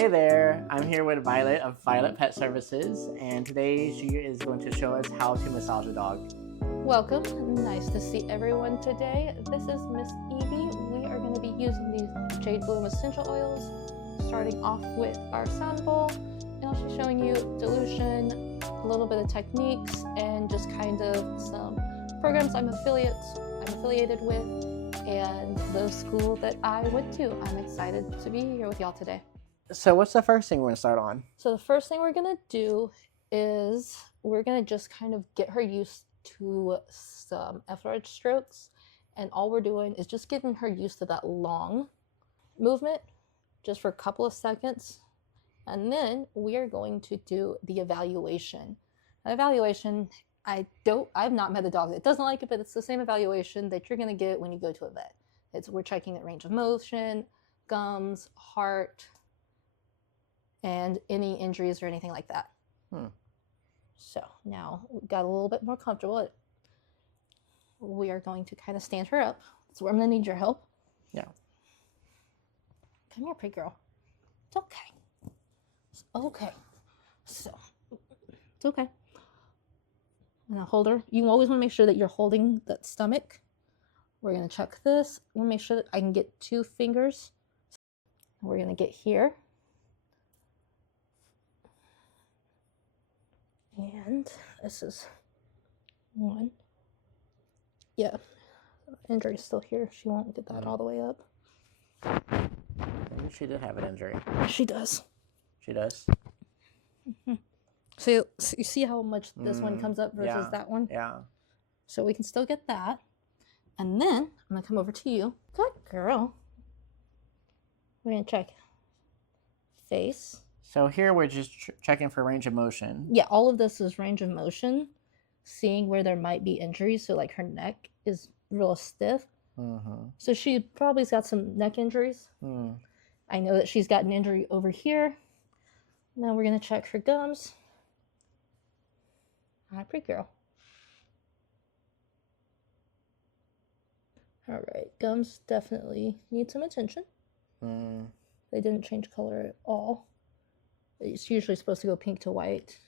Hey there, I'm here with Violet of Violet Pet Services, and today she is going to show us how to massage a dog. Welcome, nice to see everyone today. This is Miss Evie. We are going to be using these Jade Bloom essential oils, starting off with our sound bowl, and I'll be showing you dilution, a little bit of techniques, and just kind of some programs I'm affiliated with, and the school that I went to. I'm excited to be here with y'all today. So what's the first thing we're going to start on? So the first thing we're going to do is we're going to just kind of get her used to some effleurage strokes, and all we're doing is just getting her used to that long movement just for a couple of seconds, and then we are going to do the evaluation. The evaluation, I've not met a dog that doesn't like it, but it's the same evaluation that you're going to get when you go to a vet. We're checking the range of motion, gums, heart, and any injuries or anything like that. So now we got a little bit more comfortable. We are going to kind of stand her up. That's where I'm going to need your help. Yeah. Come here, pretty girl. It's okay. It's okay. So, it's okay. I'm going to hold her. You always want to make sure that you're holding that stomach. We're going to check this. I want to make sure that I can get 2 fingers. We're going to get here. And this is 1. Yeah, injury is still here. She won't get that all the way up. Maybe she did have an injury. She does. She does? So you see how much this one comes up versus that one? Yeah. So we can still get that. And then I'm going to come over to you. Good girl. We're going to check face. So here we're just checking for range of motion. Yeah, all of this is range of motion, seeing where there might be injuries. So like her neck is real stiff. So she probably's got some neck injuries. I know that she's got an injury over here. Now we're going to check her gums. Hi, pretty girl. All right, gums definitely need some attention. They didn't change color at all. It's usually supposed to go pink to white.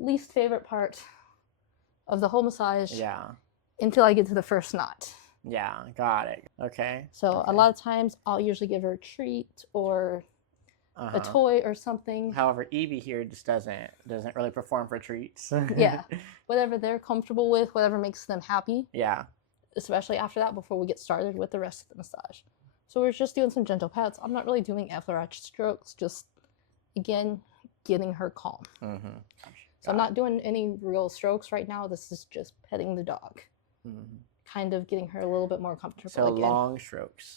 Least favorite part of the whole massage. Yeah. Until I get to the first knot. Yeah, got it. Okay. So a lot of times I'll usually give her a treat or a toy or something. However, Evie here just doesn't really perform for treats. Yeah. Whatever they're comfortable with, whatever makes them happy. Yeah. Especially after that, before we get started with the rest of the massage. So we're just doing some gentle pats. I'm not really doing effleurage strokes, just, again, getting her calm. So I'm not doing any real strokes right now. This is just petting the dog. Kind of getting her a little bit more comfortable So again. long strokes.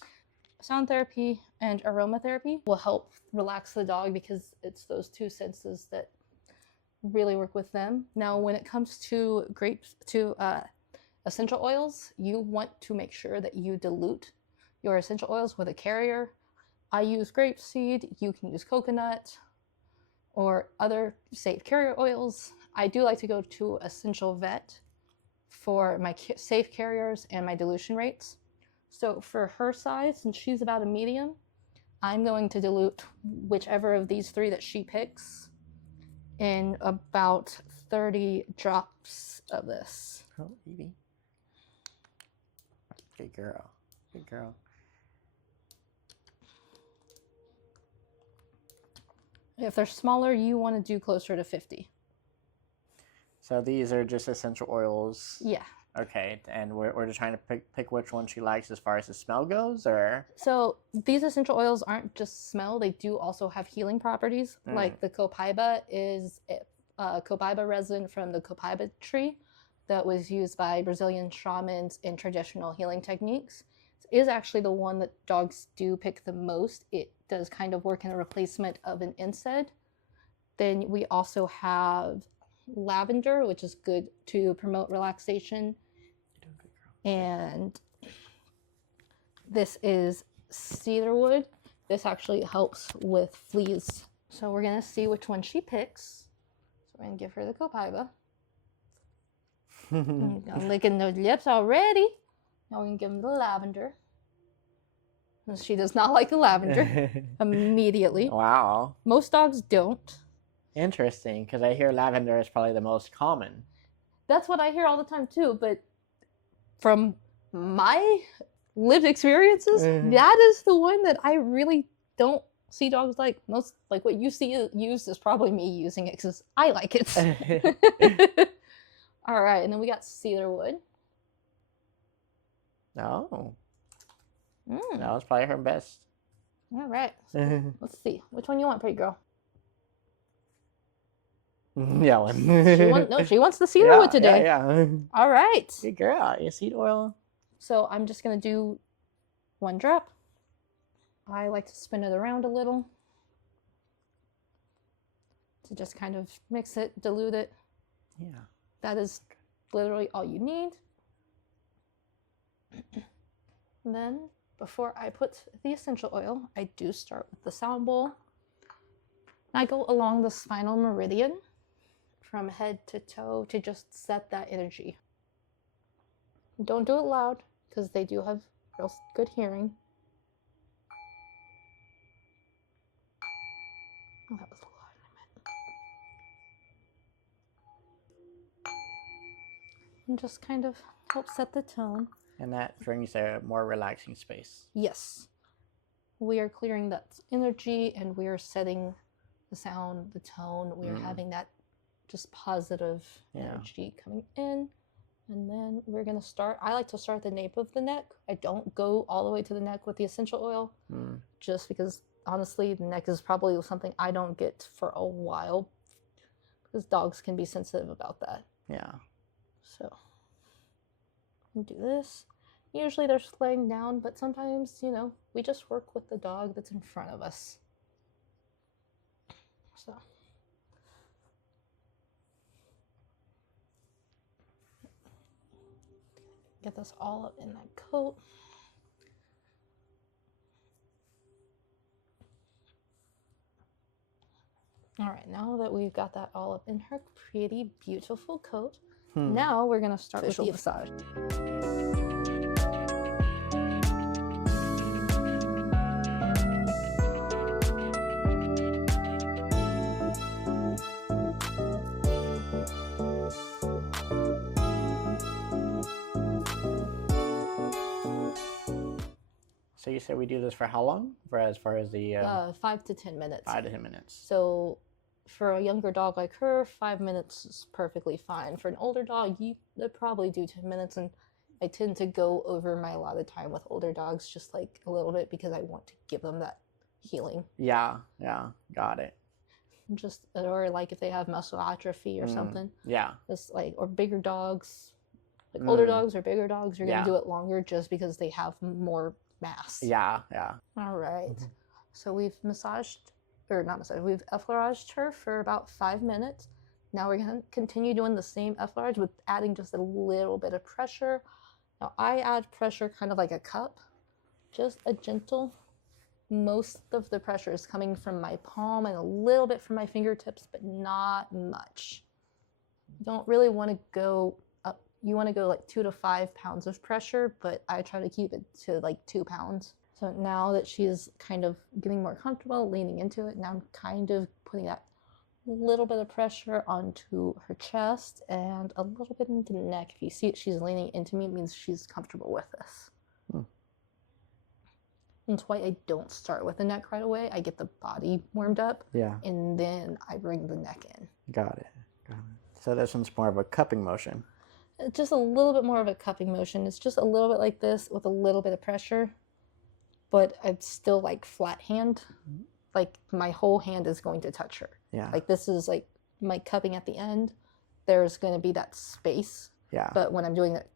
Sound therapy and aromatherapy will help relax the dog because it's those 2 senses that really work with them. Now, when it comes to essential oils, you want to make sure that you dilute your essential oils with a carrier. I use grapeseed. You can use coconut or other safe carrier oils. I do like to go to Essential Vet for my safe carriers and my dilution rates. So for her size, since she's about a medium, I'm going to dilute whichever of these 3 that she picks in about 30 drops of this. Oh, Evie. Good girl. Good girl. If they're smaller, you want to do closer to 50. So these are just essential oils. Yeah. Okay, and we're just trying to pick which one she likes as far as the smell goes, or? So these essential oils aren't just smell; they do also have healing properties. Like the copaiba is copaiba resin from the copaiba tree that was used by Brazilian shamans in traditional healing techniques. It is actually the one that dogs do pick the most. It does kind of work in a replacement of an NSAID. Then we also have lavender, which is good to promote relaxation. And this is cedarwood. This actually helps with fleas. So we're going to see which one she picks. So we're going to give her the copaiba. I'm licking those lips already. Now we can give him the lavender. She does not like the lavender immediately. Wow. Most dogs don't. Interesting, because I hear lavender is probably the most common. That's what I hear all the time too, but from my lived experiences, that is the one that I really don't see dogs like. Most, like what you see used is probably me using it because I like it. All right, and then we got cedarwood. Oh. That was probably her best. All right. Let's see. Which one you want, pretty girl? Yeah, one. She wants the cedarwood today. Yeah. All right. Good girl. You seed oil. So I'm just going to do 1 drop. I like to spin it around a little to just kind of mix it, dilute it. Yeah. That is literally all you need. And then before I put the essential oil, I do start with the sound bowl. I go along the spinal meridian from head to toe to just set that energy. Don't do it loud because they do have real good hearing. Oh, that was loud. And just kind of help set the tone. And that brings a more relaxing space. Yes. We are clearing that energy and we are setting the sound, the tone. We are having that just positive energy coming in. And then we're going to start. I like to start at the nape of the neck. I don't go all the way to the neck with the essential oil just because honestly, the neck is probably something I don't get for a while because dogs can be sensitive about that. Yeah. So we'll do this. Usually they're laying down, but sometimes, you know, we just work with the dog that's in front of us. So. Get this all up in that coat. All right, now that we've got that all up in her pretty, beautiful coat, now we're going to start with the massage. So you said we do this for how long? For as far as the 5 to 10 minutes. 5 to 10 minutes. So for a younger dog like her, 5 minutes is perfectly fine. For an older dog, they'd probably do 10 minutes, and I tend to go over my allotted time with older dogs just like a little bit because I want to give them that healing. Yeah, got it. Just, or like if they have muscle atrophy or something. Yeah. Just like, or bigger dogs, like older dogs or bigger dogs, you're gonna do it longer just because they have more mass. Yeah. All right. So we've we've effleuraged her for about 5 minutes. Now we're gonna continue doing the same effleurage with adding just a little bit of pressure. Now I add pressure kind of like a cup, just a gentle. Most of the pressure is coming from my palm and a little bit from my fingertips, but not much. You don't really want to go up. You want to go like 2 to 5 pounds of pressure, but I try to keep it to like 2 pounds. So now that she's kind of getting more comfortable, leaning into it, now I'm kind of putting that little bit of pressure onto her chest and a little bit into the neck. If you see it, she's leaning into me, it means she's comfortable with this. That's why I don't start with the neck right away. I get the body warmed up, and then I bring the neck in. Got it. So this one's more of a cupping motion. Just a little bit more of a cupping motion. It's just a little bit like this with a little bit of pressure, but it's still like flat hand. Like my whole hand is going to touch her. Yeah. Like this is like my cupping at the end. There's going to be that space. Yeah. But when I'm doing that,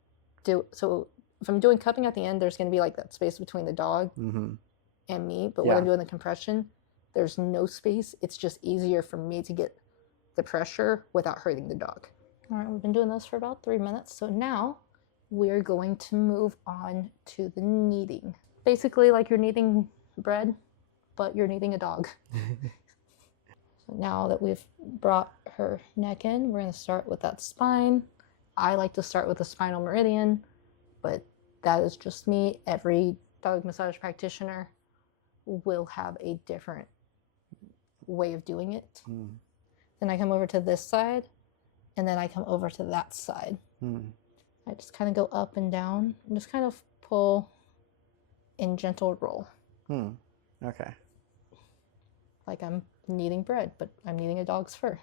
so if I'm doing cupping at the end, there's going to be like that space between the dog and me. But when I'm doing the compression, there's no space. It's just easier for me to get the pressure without hurting the dog. All right, we've been doing this for about 3 minutes. So now we're going to move on to the kneading. Basically like you're kneading bread, but you're kneading a dog. So now that we've brought her neck in, we're going to start with that spine. I like to start with the spinal meridian, but that is just me. Every dog massage practitioner will have a different way of doing it. Then I come over to this side, and then I come over to that side. I just kind of go up and down and just kind of pull in gentle roll. Okay. Like I'm kneading bread, but I'm kneading a dog's fur.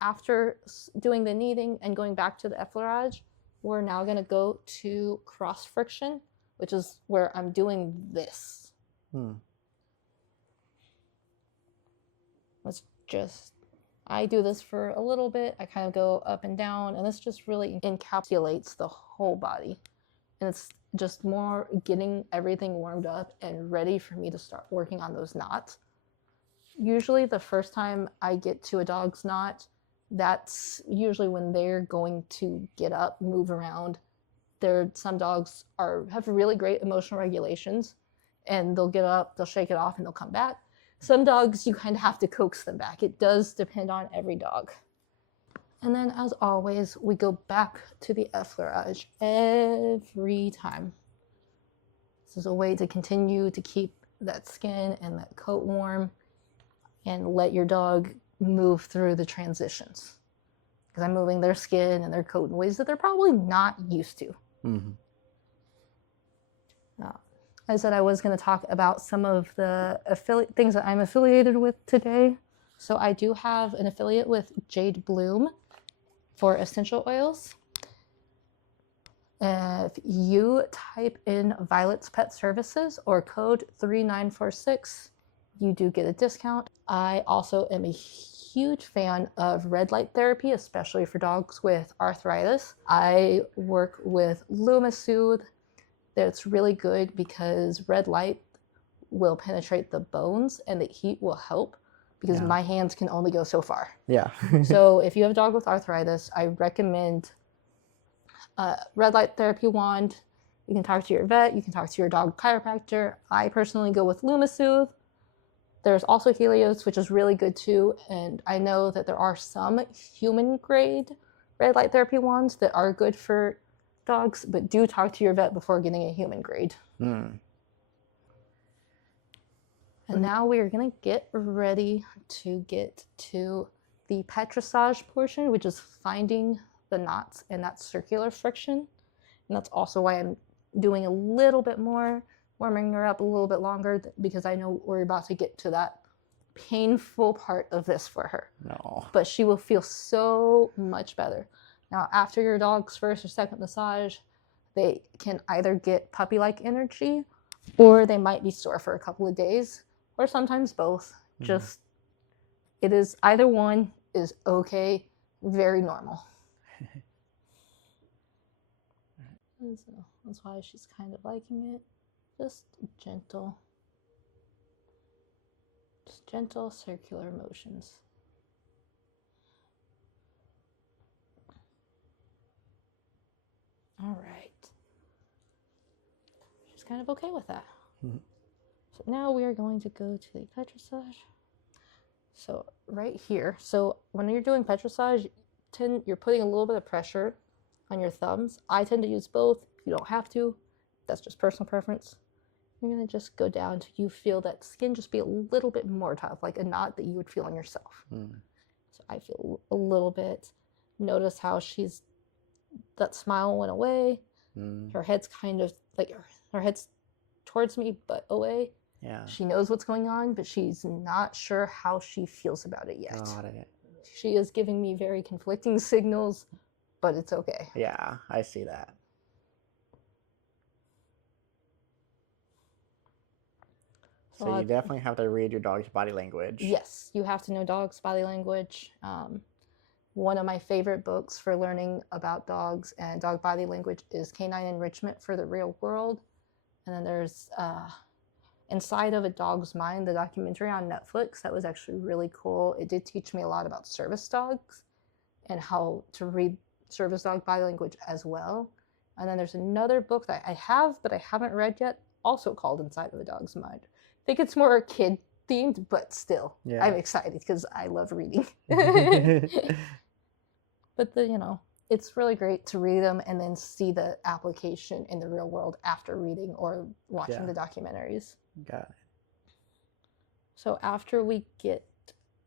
After doing the kneading and going back to the effleurage, we're now going to go to cross friction, which is where I'm doing this. Let's just, I do this for a little bit. I kind of go up and down, and this just really encapsulates the whole body. And it's just more getting everything warmed up and ready for me to start working on those knots. Usually the first time I get to a dog's knot, that's usually when they're going to get up, move around. Some dogs have really great emotional regulations, and they'll get up, they'll shake it off, and they'll come back. Some dogs, you kind of have to coax them back. It does depend on every dog. And then, as always, we go back to the effleurage every time. This is a way to continue to keep that skin and that coat warm and let your dog move through the transitions. Because I'm moving their skin and their coat in ways that they're probably not used to. I said I was going to talk about some of the things that I'm affiliated with today. So I do have an affiliate with Jade Bloom for essential oils. If you type in Violet's Pet Services or code 3946, you do get a discount. I also am a huge fan of red light therapy, especially for dogs with arthritis. I work with LumaSoothe. That's really good because red light will penetrate the bones and the heat will help because my hands can only go so far. So if you have a dog with arthritis, I recommend red light therapy wand. You can talk to your vet. You can talk to your dog chiropractor. I personally go with LumaSoothe. There's also Helios, which is really good too. And I know that there are some human grade red light therapy wands that are good for dogs, but do talk to your vet before getting a human grade. And now we are going to get ready to get to the petrissage portion, which is finding the knots and that circular friction. And that's also why I'm doing a little bit more, warming her up a little bit longer, because I know we're about to get to that painful part of this for her. But she will feel so much better. Now, after your dog's first or second massage, they can either get puppy-like energy, or they might be sore for a couple of days, or sometimes both. Just, it is, either one is okay, very normal. And so that's why she's kind of liking it. Just gentle circular motions. All right. She's kind of okay with that. So now we are going to go to the petrissage. So right here. So when you're doing petrissage, you're putting a little bit of pressure on your thumbs. I tend to use both. You don't have to. That's just personal preference. You're going to just go down until you feel that skin just be a little bit more tough, like a knot that you would feel on yourself. So I feel a little bit. Notice how that smile went away. Her head's kind of like, her head's towards me but away. She knows what's going on, but she's not sure how she feels about it yet. She is giving me very conflicting signals, but it's okay. Yeah, I see that. So you definitely have to read your dog's body language. Yes, you have to know dog's body language. One of my favorite books for learning about dogs and dog body language is Canine Enrichment for the Real World. And then there's Inside of a Dog's Mind, the documentary on Netflix. That was actually really cool. It did teach me a lot about service dogs and how to read service dog body language as well. And then there's another book that I have, but I haven't read yet, also called Inside of a Dog's Mind. I think it's more kid themed, but still, I'm excited because I love reading. But it's really great to read them and then see the application in the real world after reading or watching the documentaries. Got it. So after we get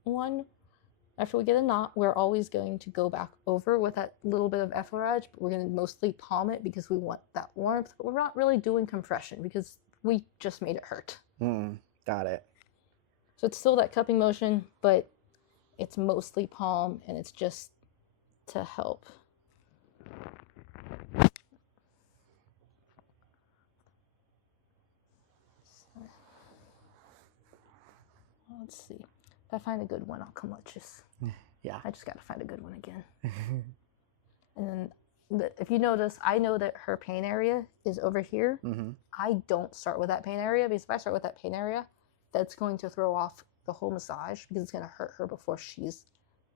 a knot, we're always going to go back over with that little bit of effleurage, but we're going to mostly palm it because we want that warmth, but we're not really doing compression because we just made it hurt. Got it. So it's still that cupping motion, but it's mostly palm, and it's just to help. Let's see. If I find a good one, I'll come let's Yeah. I just got to find a good one again. And then if you notice, I know that her pain area is over here. I don't start with that pain area because if I start with that pain area, that's going to throw off the whole massage because it's going to hurt her before she's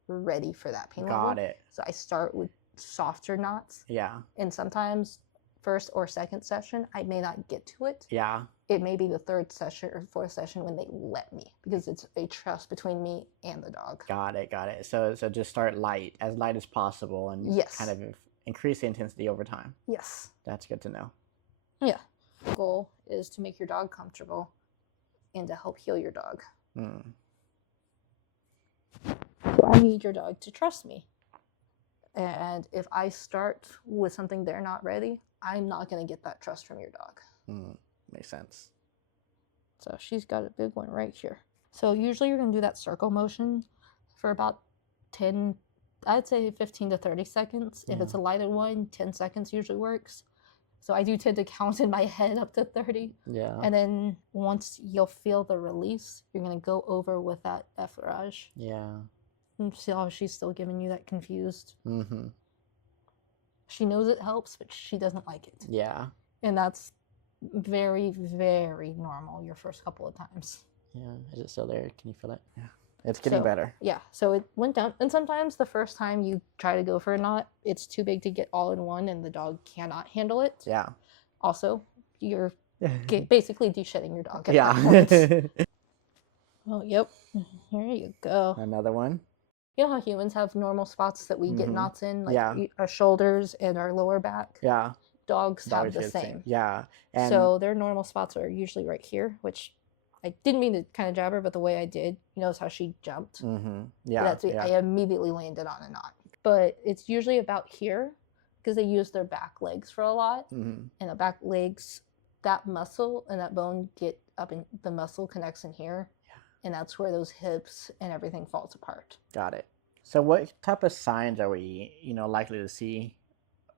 ready for that pain level. Got it. So I start with softer knots. Yeah. And sometimes first or second session, I may not get to it. Yeah. It may be the third session or fourth session when they let me because it's a trust between me and the dog. Got it. Got it. So just start as light as possible, and kind of increase the intensity over time. Yes. That's good to know. Yeah. The goal is to make your dog comfortable and to help heal your dog. So I need your dog to trust me. And if I start with something they're not ready, I'm not going to get that trust from your dog. Makes sense. So she's got a big one right here. So usually you're going to do that circle motion for about 10, I'd say 15 to 30 seconds. If it's a lighter one, 10 seconds usually works. So I do tend to count in my head up to 30. Yeah. And then once you'll feel the release, you're going to go over with that effleurage. Yeah. And see how she's still giving you that confused. She knows it helps, but she doesn't like it. Yeah. And that's very, very normal your first couple of times. Yeah. Is it still there? Can you feel it? Yeah. It's getting better. Yeah. So it went down. And sometimes the first time you try to go for a knot, it's too big to get all in one and the dog cannot handle it. Yeah. Also, you're basically de-shedding your dog at that point. Oh, yep. Here you go. Another one. You know how humans have normal spots that we get knots in, like our shoulders and our lower back? Yeah. Dogs have the same. Yeah. And so their normal spots are usually right here, which I didn't mean to kind of jab her, but the way I did, you notice how she jumped? Yeah. I immediately landed on a knot. But it's usually about here because they use their back legs for a lot. And the back legs, that muscle and that bone get up in the muscle connects in here. And that's where those hips and everything falls apart. Got it. So what type of signs are we, likely to see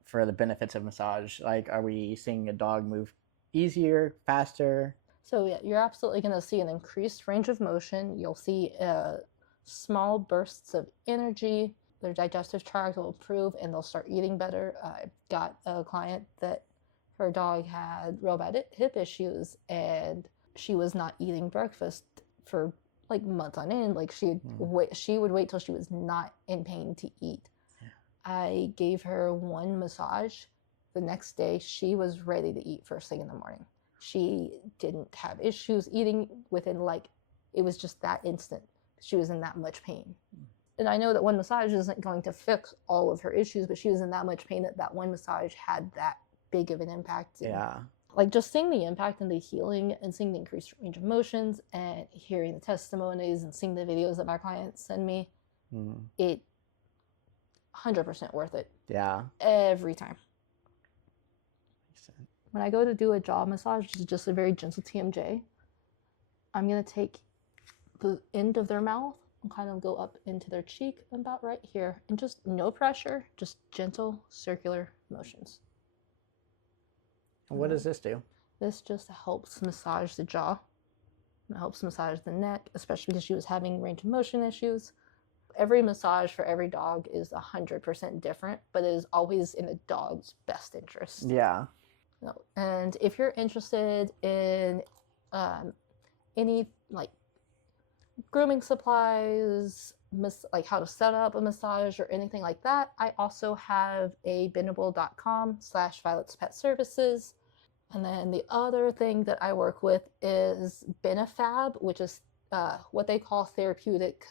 for the benefits of massage? Like, are we seeing a dog move easier, faster? So yeah, you're absolutely going to see an increased range of motion. You'll see small bursts of energy. Their digestive tract will improve and they'll start eating better. I've got a client that her dog had real bad hip issues and she was not eating breakfast for like months on end. Like she would wait till she was not in pain to eat. I gave her one massage. The next day she was ready to eat first thing in the morning. She didn't have issues eating within it was just that instant. She was in that much pain. And I know that one massage isn't going to fix all of her issues, but she was in that much pain that one massage had that big of an impact. Yeah. Like just seeing the impact and the healing and seeing the increased range of motions and hearing the testimonies and seeing the videos that my clients send me, it 100% worth it. Yeah. Every time. When I go to do a jaw massage, which is just a very gentle TMJ, I'm going to take the end of their mouth and kind of go up into their cheek about right here. And just no pressure, just gentle circular motions. What does this do? This just helps massage the jaw. It helps massage the neck, especially because she was having range of motion issues. Every massage for every dog is 100% different, but it is always in the dog's best interest. Yeah. And if you're interested in any grooming supplies, like how to set up a massage or anything like that, I also have a bendable.com/Violet's Pet Services. And then the other thing that I work with is Benefab, which is what they call therapeutic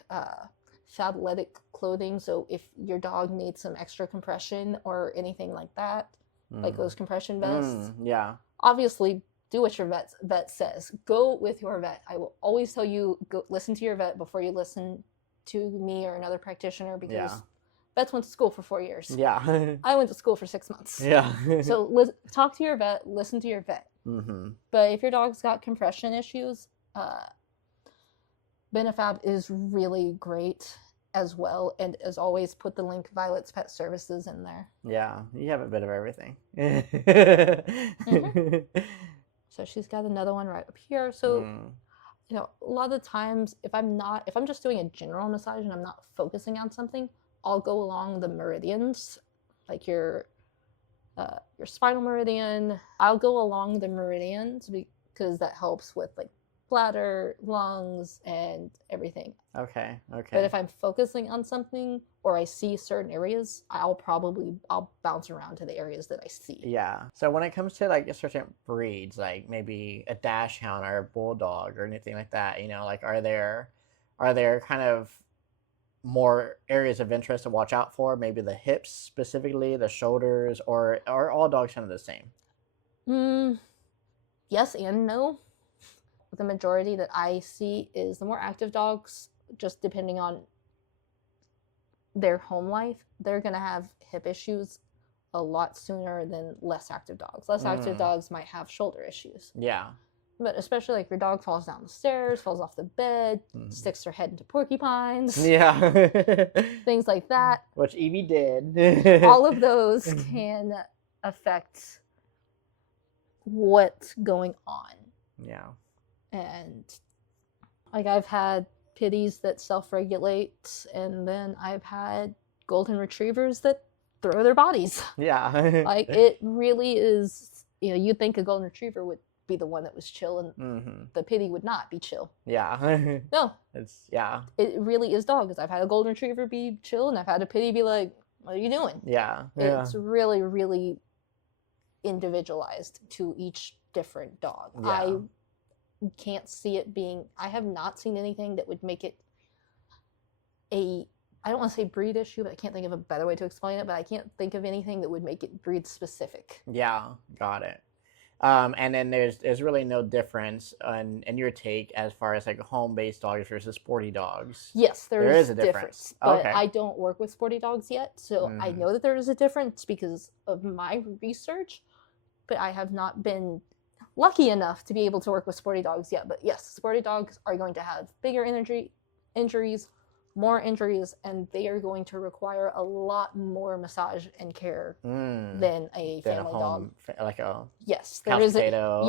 phabletic clothing. So if your dog needs some extra compression or anything like that, like those compression vests, yeah, obviously do what your vet says. Go with your vet. I will always tell you, go listen to your vet before you listen to me or another practitioner, because yeah, vets went to school for 4 years. yeah, I went to school for 6 months. yeah. So talk to your vet, listen to your vet. But if your dog's got compression issues, Benefab is really great as well. And as always, put the link Violet's Pet Services in there. Yeah, you have a bit of everything. So she's got another one right up here. So, you know, a lot of the times if I'm just doing a general massage and I'm not focusing on something, I'll go along the meridians, like your spinal meridian. I'll go along the meridians because that helps with like bladder, lungs, and everything. Okay. But if I'm focusing on something or I see certain areas, I'll bounce around to the areas that I see. Yeah. So when it comes to like certain breeds, like maybe a dachshund or a bulldog or anything like that, you know, like are there kind of more areas of interest to watch out for? Maybe the hips specifically, the shoulders, or are all dogs kind of the same? Yes and no. The majority that I see is the more active dogs, just depending on their home life, they're going to have hip issues a lot sooner than less active dogs. Less active dogs might have shoulder issues. Yeah. But especially like your dog falls down the stairs, falls off the bed, sticks their head into porcupines. Yeah. Things like that. Which Evie did. All of those can affect what's going on. Yeah. And like I've had pitties that self-regulate, and then I've had golden retrievers that throw their bodies. Yeah. Like it really is, you know, you'd think a golden retriever would be the one that was chill, and the pitty would not be chill. Yeah. No. It really is dogs. I've had a golden retriever be chill, and I've had a pitty be like, what are you doing? Yeah. It's really, really individualized to each different dog. Yeah. I have not seen anything that would make it I don't want to say breed issue, but I can't think of a better way to explain it, but I can't think of anything that would make it breed specific. Yeah, got it. And then there's really no difference in your take as far as like home-based dogs versus sporty dogs. Yes, there is a difference. But okay. I don't work with sporty dogs yet, so I know that there is a difference because of my research, but I have not been lucky enough to be able to work with sporty dogs yet. But yes, sporty dogs are going to have bigger injuries, more injuries, and they are going to require a lot more massage and care than a family dog. Like a yes, couch potato.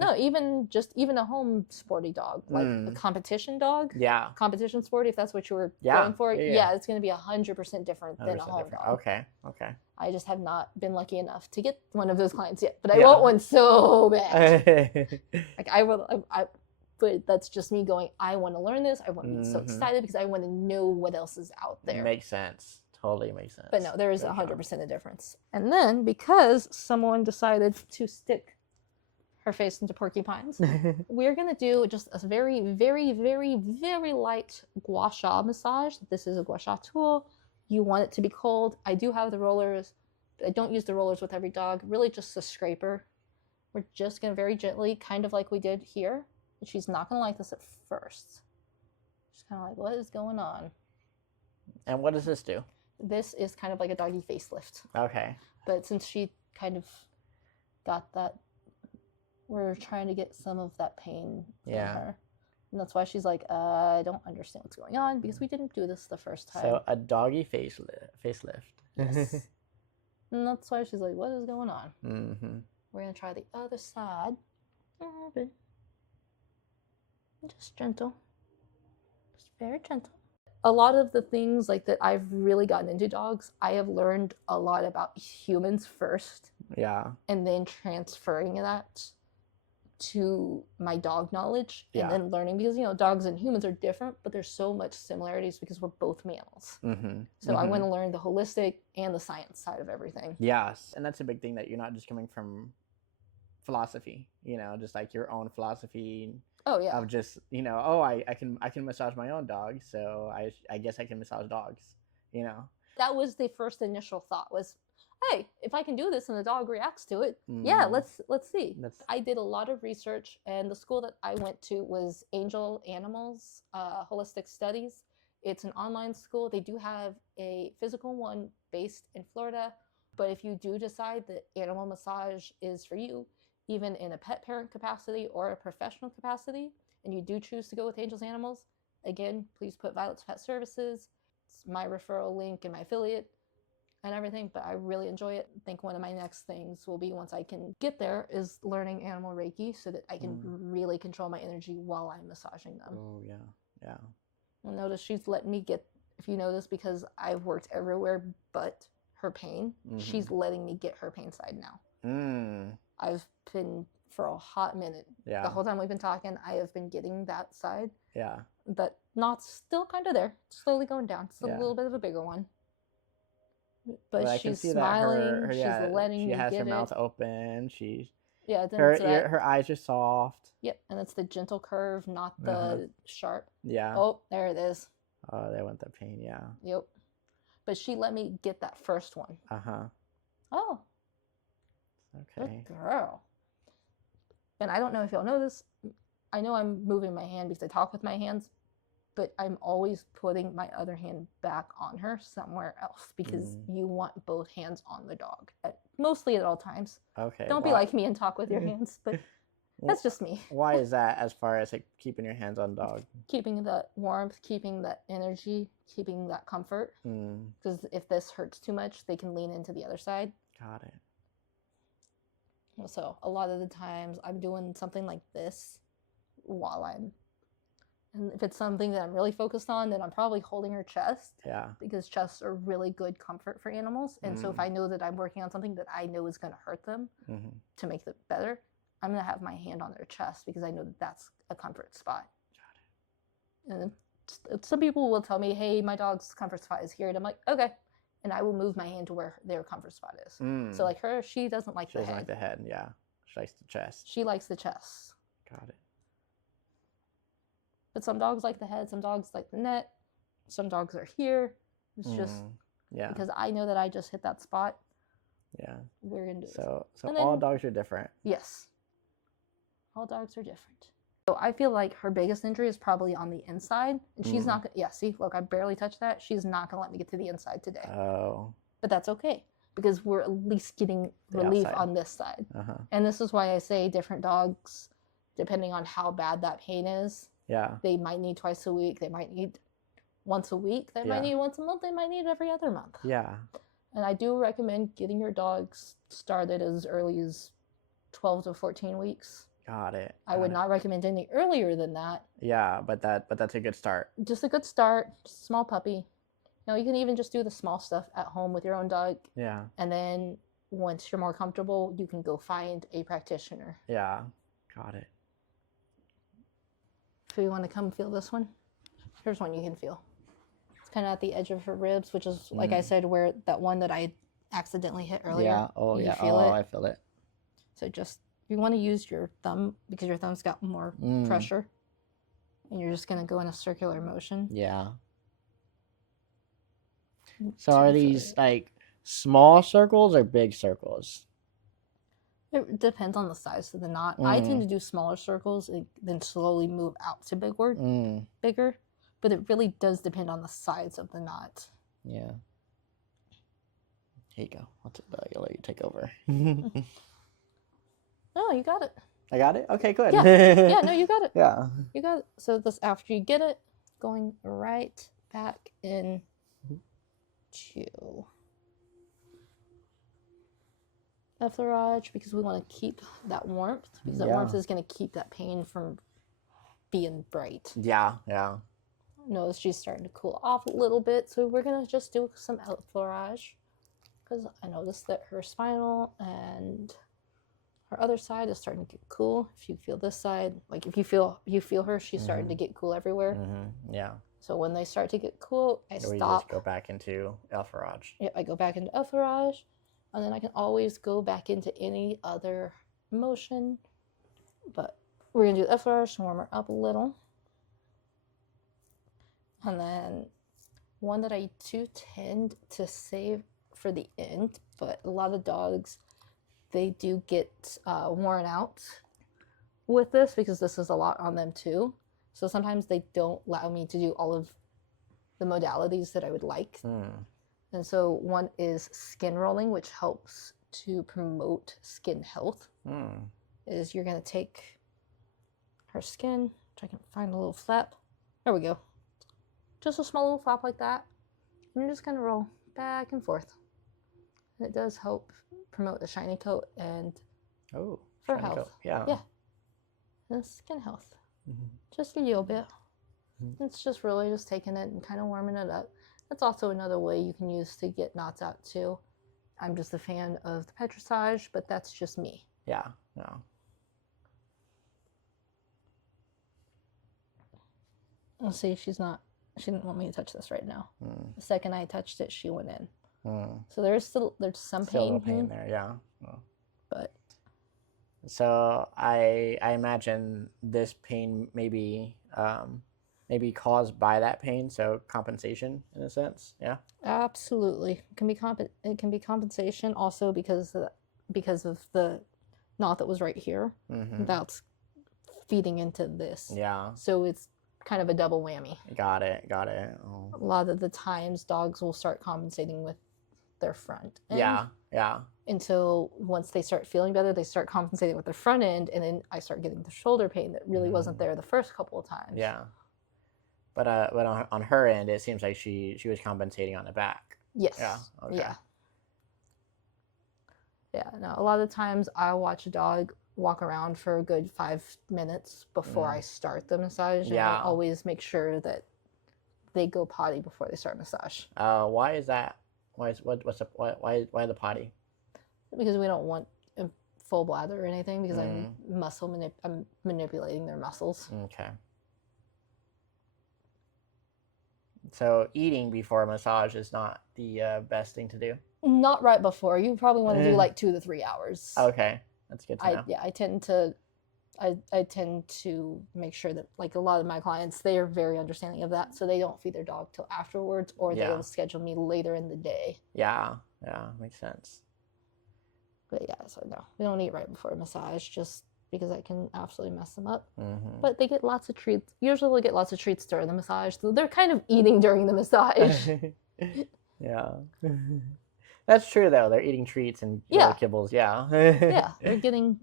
No, even a home sporty dog, like a competition dog. Yeah. Competition sporty, if that's what you were going for. Yeah, it's going to be 100% different than a home dog. Okay. I just have not been lucky enough to get one of those clients yet, but I want one so bad. Like but that's just me going, I want to learn this. I want to be so excited because I want to know what else is out there. Makes sense. Totally makes sense. But no, there is 100% a difference. And then because someone decided to stick her face into porcupines, we're going to do just a very, very, very, very light gua sha massage. This is a gua sha tool. You want it to be cold. I do have the rollers. I don't use the rollers with every dog. Really just a scraper. We're just going to very gently, kind of like we did here. She's not going to like this at first. She's kind of like, what is going on? And what does this do? This is kind of like a doggy facelift. Okay. But since she kind of got that, we're trying to get some of that pain from her. And that's why she's like, I don't understand what's going on because we didn't do this the first time. So a doggy facelift. Yes. And that's why she's like, what is going on? We're going to try the other side. Just gentle. Just very gentle. A lot of the things like that I've really gotten into dogs, I have learned a lot about humans first. Yeah. And then transferring that to my dog knowledge. And then learning because, you know, dogs and humans are different, but there's so much similarities because we're both mammals. So I want to learn the holistic and the science side of everything. Yes. And that's a big thing that you're not just coming from philosophy, just like your own philosophy Oh yeah. of just, oh, I can massage my own dog, so I guess I can massage dogs, That was the first initial thought was, hey, if I can do this and the dog reacts to it, yeah, Mm, let's see. that's I did a lot of research, and the school that I went to was Angel Animals Holistic Studies. It's an online school. They do have a physical one based in Florida, but if you do decide that animal massage is for you, even in a pet parent capacity or a professional capacity, and you do choose to go with Angel's Animals, again, please put Violet's Pet Services. It's my referral link and my affiliate and everything, but I really enjoy it. I think one of my next things will be, once I can get there, is learning animal Reiki so that I can really control my energy while I'm massaging them. Oh yeah, yeah. You'll notice she's letting me get, if you notice, because I've worked everywhere but her pain, she's letting me get her pain side now. I've been, for a hot minute, the whole time we've been talking, I have been getting that side. Yeah. But not, still kind of there, slowly going down. It's a little bit of a bigger one. But she's smiling. That she's letting me get it. She has her mouth open. Her eyes are soft. Yep, and it's the gentle curve, not the sharp. Yeah. Oh, there it is. Oh, they want the pain. Yeah. Yep. But she let me get that first one. Oh. Okay. Good girl. And I don't know if y'all know this. I know I'm moving my hand because I talk with my hands, but I'm always putting my other hand back on her somewhere else because you want both hands on the dog, mostly at all times. Okay. Don't be like me and talk with your hands, but that's just me. Why is that, as far as like keeping your hands on dog? Keeping that warmth, keeping that energy, keeping that comfort. Because if this hurts too much, they can lean into the other side. Got it. So a lot of the times I'm doing something like this and if it's something that I'm really focused on, then I'm probably holding her chest. Yeah. Because chests are really good comfort for animals. And so if I know that I'm working on something that I know is going to hurt them to make it better, I'm going to have my hand on their chest because I know that that's a comfort spot. Got it. And some people will tell me, hey, my dog's comfort spot is here. And I'm like, okay. And I will move my hand to where their comfort spot is. So like her, she doesn't like the head. She doesn't like the head, yeah. She likes the chest. She likes the chest. Got it. But some dogs like the head, some dogs like the neck, some dogs are here. It's just because I know that I just hit that spot. Yeah. We're going to do it. So all dogs are different. Yes. All dogs are different. So I feel like her biggest injury is probably on the inside. And she's not going to, see, look, I barely touched that. She's not going to let me get to the inside today. Oh. But that's okay because we're at least getting relief on this side. And this is why I say different dogs, depending on how bad that pain is, they might need twice a week. They might need once a week. They might need once a month. They might need every other month. Yeah. And I do recommend getting your dogs started as early as 12 to 14 weeks. Got it. I would not recommend any earlier than that. Yeah, but that's a good start. Just a good start. Just a small puppy. You can even just do the small stuff at home with your own dog. Yeah. And then once you're more comfortable, you can go find a practitioner. Yeah. Got it. So you want to come feel this one? Here's one you can feel. It's kind of at the edge of her ribs, which is, like I said, where that one that I accidentally hit earlier. Yeah. Oh, yeah. I feel it. So just, you want to use your thumb because your thumb's got more pressure. And you're just going to go in a circular motion. Yeah. So are these like small circles or big circles? It depends on the size of the knot. I tend to do smaller circles and then slowly move out to bigger. But it really does depend on the size of the knot. Yeah. Here you go. I'll let you take over. Oh, you got it. I got it? Okay, good. Yeah, no, you got it. Yeah. You got it. So this, after you get it, going right back in to effleurage because we want to keep that warmth because that warmth is going to keep that pain from being bright. Yeah. Notice she's starting to cool off a little bit, so we're going to just do some effleurage because I noticed that her spinal and her other side is starting to get cool. If you feel this side, like if you feel her, she's starting to get cool everywhere. Yeah. So when they start to get cool, I stop. You just go back into effleurage. Yep, I go back into effleurage, and then I can always go back into any other motion. But we're going to do the effleurage to warm her up a little. And then one that I do tend to save for the end, but a lot of dogs, they do get worn out with this because this is a lot on them too. So sometimes they don't allow me to do all of the modalities that I would like. And so one is skin rolling, which helps to promote skin health. Is you're going to take her skin, which I can find a little flap. There we go. Just a small little flap like that. And you're just going to roll back and forth. And it does help promote the shiny coat and fur health. Coat. Yeah. And skin health. Just a little bit. It's just really just taking it and kind of warming it up. That's also another way you can use to get knots out too. I'm just a fan of the petrissage, but that's just me. Yeah, no. Let's see, she didn't want me to touch this right now. The second I touched it, she went in. So there's some pain there, yeah. But so I imagine this pain maybe caused by that pain, so compensation in a sense, yeah. Absolutely, it can be compensation also because of the knot that was right here. That's feeding into this. Yeah. So it's kind of a double whammy. Got it. Oh. A lot of the times, dogs will start compensating with their front end. Yeah. Until once they start feeling better, they start compensating with their front end, and then I start getting the shoulder pain that really wasn't there the first couple of times. Yeah. But on her end, it seems like she was compensating on the back. Yes. Yeah. Okay. Yeah. No, a lot of the times I watch a dog walk around for a good 5 minutes before I start the massage. And I always make sure that they go potty before they start massage. Why is that? Why the potty? Because we don't want a full bladder or anything, because I'm manipulating their muscles. Okay. So eating before a massage is not the best thing to do? Not right before. You probably want to do like 2 to 3 hours. Okay. That's good to know. I tend to make sure that, like, a lot of my clients, they are very understanding of that, so they don't feed their dog till afterwards, or they'll schedule me later in the day. Yeah, makes sense. But yeah, so no, we don't eat right before a massage, just because I can absolutely mess them up. But they get lots of treats. Usually they'll get lots of treats during the massage, so they're kind of eating during the massage. Yeah. That's true, though. They're eating treats and kibbles, yeah. Yeah, they're getting...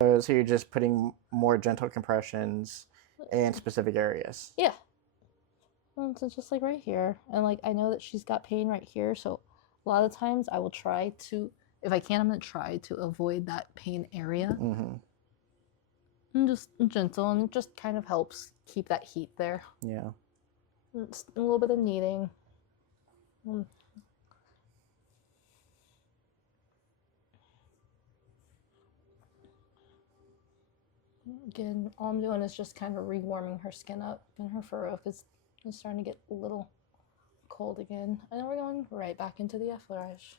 So you're just putting more gentle compressions in specific areas? Yeah. And so just like right here. And like, I know that she's got pain right here, so a lot of times I will try to, if I can, I'm going to try to avoid that pain area. And just gentle, and it just kind of helps keep that heat there. Yeah. It's a little bit of kneading. Again, all I'm doing is just kind of rewarming her skin up and her fur, because it's starting to get a little cold again. And then we're going right back into the effleurage.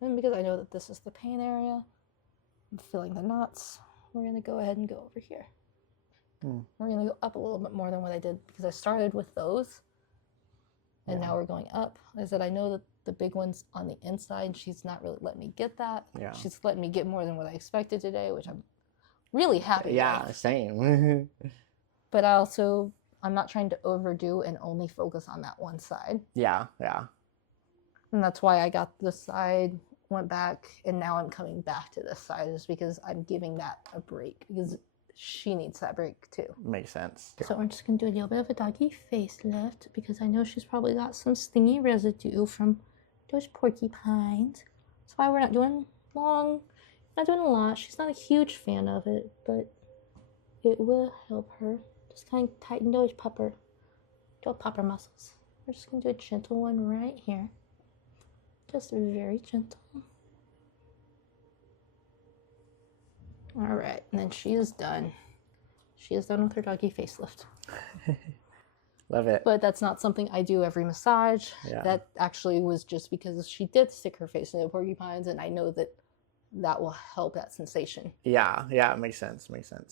And because I know that this is the pain area, I'm feeling the knots, we're going to go ahead and go over here. We're going to go up a little bit more than what I did, because I started with those, and now we're going up. I said, I know that the big one's on the inside, she's not really letting me get that. Yeah. She's letting me get more than what I expected today, which I'm really happy with. Same. But I'm not trying to overdo and only focus on that one side. Yeah. And that's why I got this side, went back, and now I'm coming back to this side, is because I'm giving that a break, because she needs that break too. Makes sense. So we're just going to do a little bit of a doggy facelift, because I know she's probably got some stingy residue from those porcupines. That's why we're not doing long, not doing a lot. She's not a huge fan of it, but it will help her. Just kind of tighten those pupper muscles. We're just going to do a gentle one right here. Just very gentle. All right, and then she is done. She is done with her doggy facelift. Love it. But that's not something I do every massage. Yeah. That actually was just because she did stick her face in the porcupines, and I know that that will help that sensation. Yeah, it makes sense.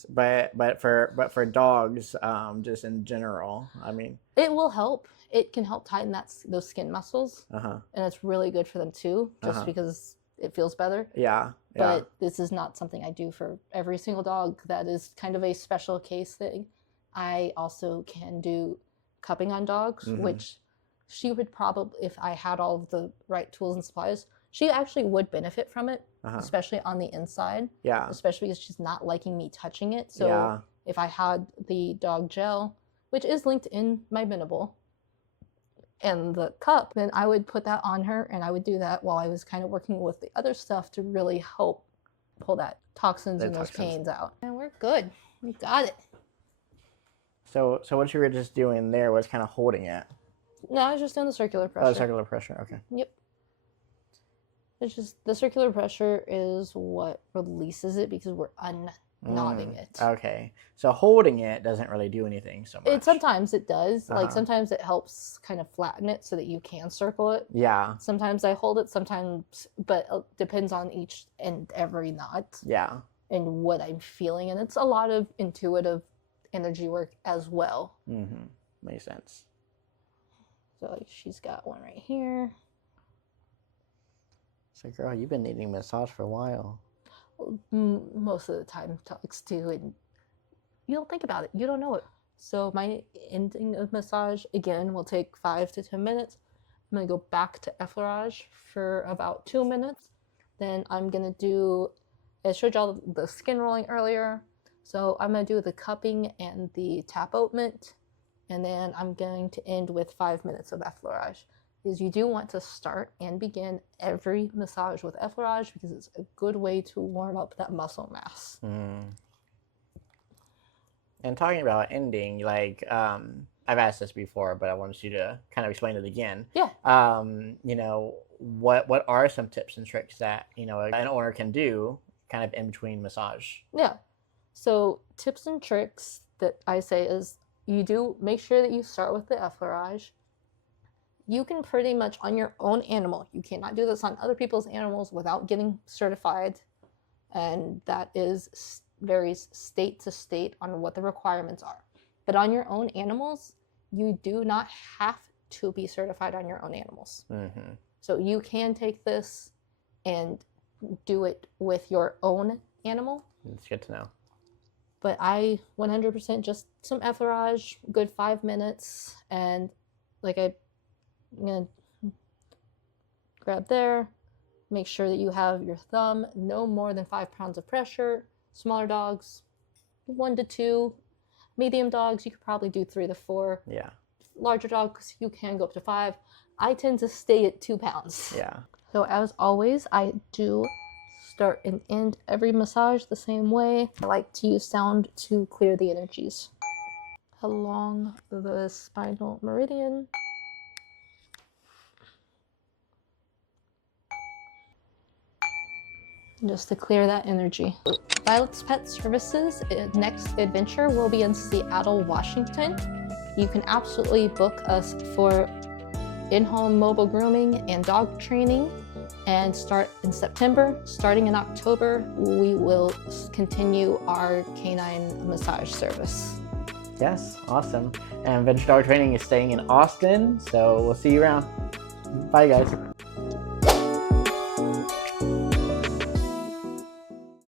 But for dogs, just in general, I mean, it will help. It can help tighten those skin muscles, and it's really good for them too, just because it feels better. Yeah. But this is not something I do for every single dog. That is kind of a special case thing. I also can do cupping on dogs, which she would probably, if I had all of the right tools and supplies, she actually would benefit from it, especially on the inside. Yeah. Especially because she's not liking me touching it. So if I had the dog gel, which is linked in my Minimal, and the cup, then I would put that on her, and I would do that while I was kind of working with the other stuff to really help pull that toxins and those pains out. And we're good. We got it. So what you were just doing there was kind of holding it. No, I was just doing the circular pressure. Oh, circular pressure. Okay. Yep. It's just the circular pressure is what releases it because we're unknotting it. Okay. So holding it doesn't really do anything so much. Sometimes it does. Like sometimes it helps kind of flatten it so that you can circle it. Yeah. Sometimes I hold it, sometimes, but it depends on each and every knot. Yeah. And what I'm feeling. And it's a lot of intuitive energy work as well. Makes sense. So like she's got one right here. So girl, you've been needing massage for a while. Most of the time talks to, and you don't think about it, you don't know it. So my ending of massage again will take 5 to 10 minutes. I'm going to go back to effleurage for about 2 minutes. Then I'm going to do, I showed y'all the skin rolling earlier, so I'm going to do the cupping and the tap ointment, and then I'm going to end with 5 minutes of effleurage. Is you do want to start and begin every massage with effleurage because it's a good way to warm up that muscle mass. And talking about ending, like I've asked this before, but I want you to kind of explain it again. Yeah. You know, what are some tips and tricks that, you know, an owner can do kind of in between massage? Yeah. So tips and tricks that I say is you do make sure that you start with the effleurage. You can pretty much on your own animal, you cannot do this on other people's animals without getting certified. And that varies state to state on what the requirements are. But on your own animals, you do not have to be certified on your own animals. So you can take this and do it with your own animal. It's good to know. But I 100% just some effleurage, good 5 minutes, and like I'm gonna grab there, make sure that you have your thumb no more than 5 pounds of pressure. Smaller dogs, 1 to 2. Medium dogs, you could probably do 3 to 4. Yeah. Larger dogs, you can go up to 5. I tend to stay at 2 pounds. Yeah. So as always, I do start and end every massage the same way. I like to use sound to clear the energies along the spinal meridian. Just to clear that energy. Violet's Pet Services next adventure will be in Seattle, Washington. You can absolutely book us for in-home mobile grooming and dog training and start in September. Starting in October, we will continue our canine massage service. Yes, awesome. And Venture Dog Training is staying in Austin, so we'll see you around. Bye, guys.